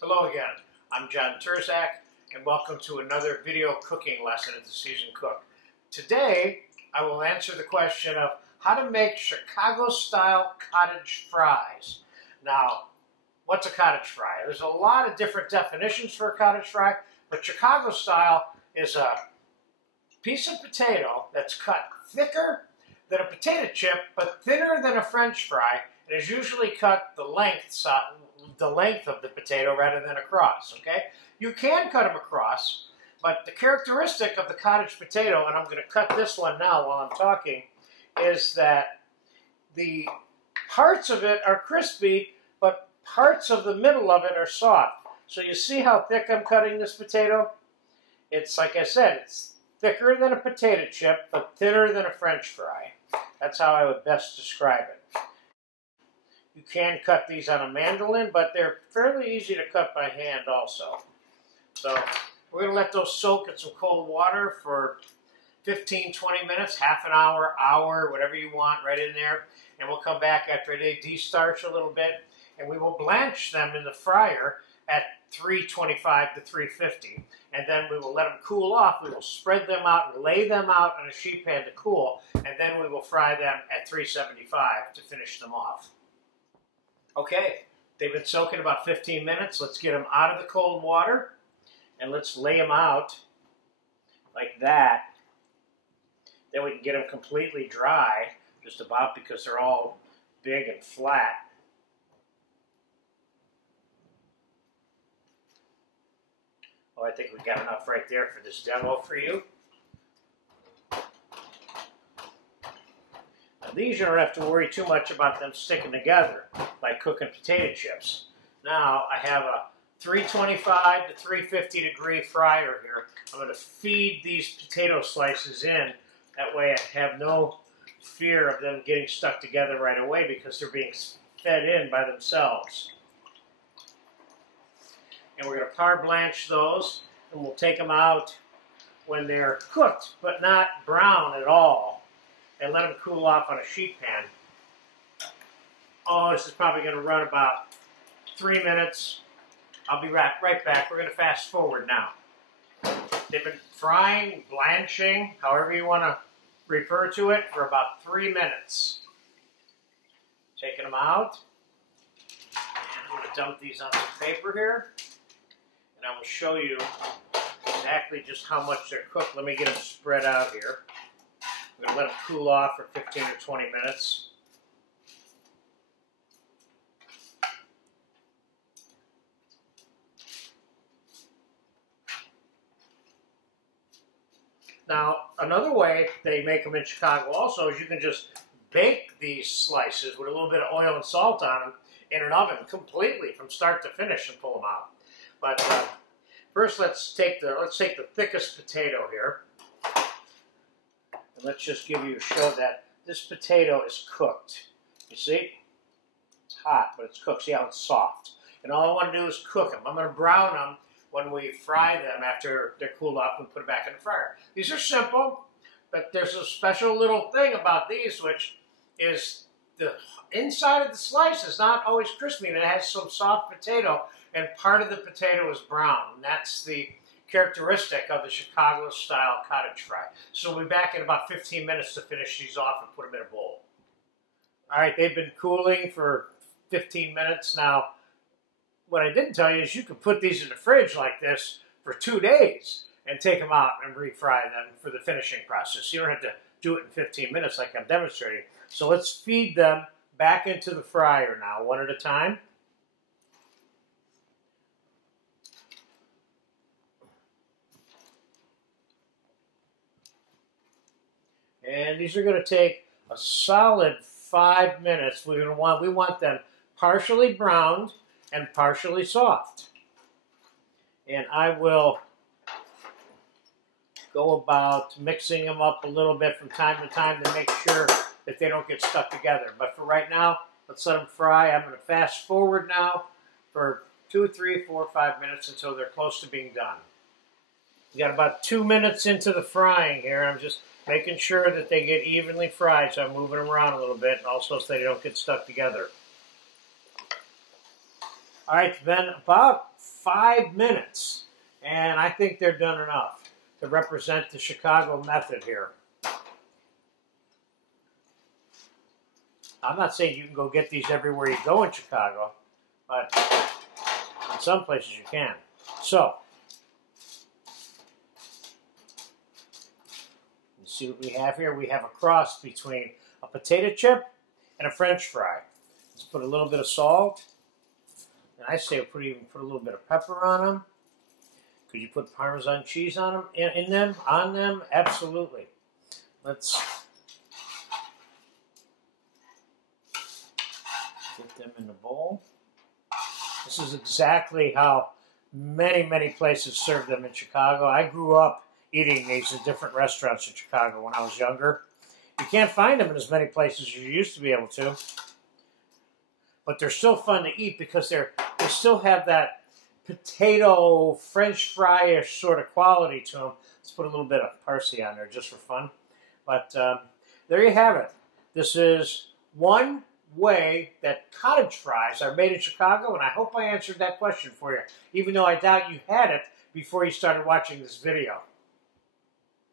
Hello again, I'm John Turzak, and welcome to another video cooking lesson at the Seasoned Cook. Today, I will answer the question of how to make Chicago-style cottage fries. Now, what's a cottage fry? There's a lot of different definitions for a cottage fry, but Chicago-style is a piece of potato that's cut thicker than a potato chip, but thinner than a French fry, and is usually cut the length of the potato rather than across, okay? You can cut them across, but the characteristic of the cottage potato, and I'm going to cut this one now while I'm talking, is that the parts of it are crispy, but parts of the middle of it are soft. So you see how thick I'm cutting this potato? It's, like I said, it's thicker than a potato chip, but thinner than a French fry. That's how I would best describe it. You can cut these on a mandolin, but they're fairly easy to cut by hand also. So we're going to let those soak in some cold water for 15, 20 minutes, half an hour, whatever you want right in there. And we'll come back after they de-starch a little bit, and we will blanch them in the fryer at 325 to 350. And then we will let them cool off. We will spread them out and lay them out on a sheet pan to cool, and then we will fry them at 375 to finish them off. Okay, they've been soaking about 15 minutes. Let's get them out of the cold water, and let's lay them out like that. Then we can get them completely dry, just about, because they're all big and flat. Oh, I think we got enough right there for this demo for you. Now, these you don't have to worry too much about them sticking together like cooking potato chips. Now, I have a 325 to 350 degree fryer here. I'm going to feed these potato slices in. That way I have no fear of them getting stuck together right away because they're being fed in by themselves. And we're going to par blanch those, and we'll take them out when they're cooked, but not brown at all, and let them cool off on a sheet pan. Oh, this is probably going to run about 3 minutes. I'll be right back. We're going to fast forward now. They've been frying, blanching, however you want to refer to it, for about 3 minutes. Taking them out. I'm going to dump these on some paper here. And I will show you exactly just how much they're cooked. Let me get them spread out here. I'm going to let them cool off for 15 or 20 minutes. Now, another way they make them in Chicago also is you can just bake these slices with a little bit of oil and salt on them in an oven completely from start to finish and pull them out. But first, let's take the thickest potato here, and let's just give you a show that this potato is cooked. You see, it's hot, but it's cooked. See how it's soft. And all I want to do is cook them. I'm going to brown them when we fry them after they're cooled off and put it back in the fryer. These are simple, but there's a special little thing about these, which is the inside of the slice is not always crispy, and it has some soft potato, and part of the potato is brown. And that's the characteristic of the Chicago-style cottage fry. So we'll be back in about 15 minutes to finish these off and put them in a bowl. All right, they've been cooling for 15 minutes now. What I didn't tell you is you can put these in the fridge like this for 2 days and take them out and refry them for the finishing process. You don't have to do it in 15 minutes like I'm demonstrating. So let's feed them back into the fryer now, one at a time. And these are going to take a solid 5 minutes. We want them partially browned and partially soft. And I will go about mixing them up a little bit from time to time to make sure that they don't get stuck together. But for right now, let's let them fry. I'm going to fast forward now for 2, 3, 4, 5 minutes until they're close to being done. We got about 2 minutes into the frying here. I'm just making sure that they get evenly fried, so I'm moving them around a little bit, and also so they don't get stuck together. All right, it's been about 5 minutes, and I think they're done enough to represent the Chicago method here. I'm not saying you can go get these everywhere you go in Chicago, but in some places you can. So, you see what we have here? We have a cross between a potato chip and a French fry. Let's put a little bit of salt. And I say even put a little bit of pepper on them. Could you put Parmesan cheese on them? In them? On them? Absolutely. Let's get them in the bowl. This is exactly how many places serve them in Chicago. I grew up eating these in different restaurants in Chicago when I was younger. You can't find them in as many places as you used to be able to. But they're still fun to eat because they still have that potato French fry-ish sort of quality to them. Let's put a little bit of parsley on there just for fun. But there you have it. This is one way that cottage fries are made in Chicago, and I hope I answered that question for you, even though I doubt you had it before you started watching this video.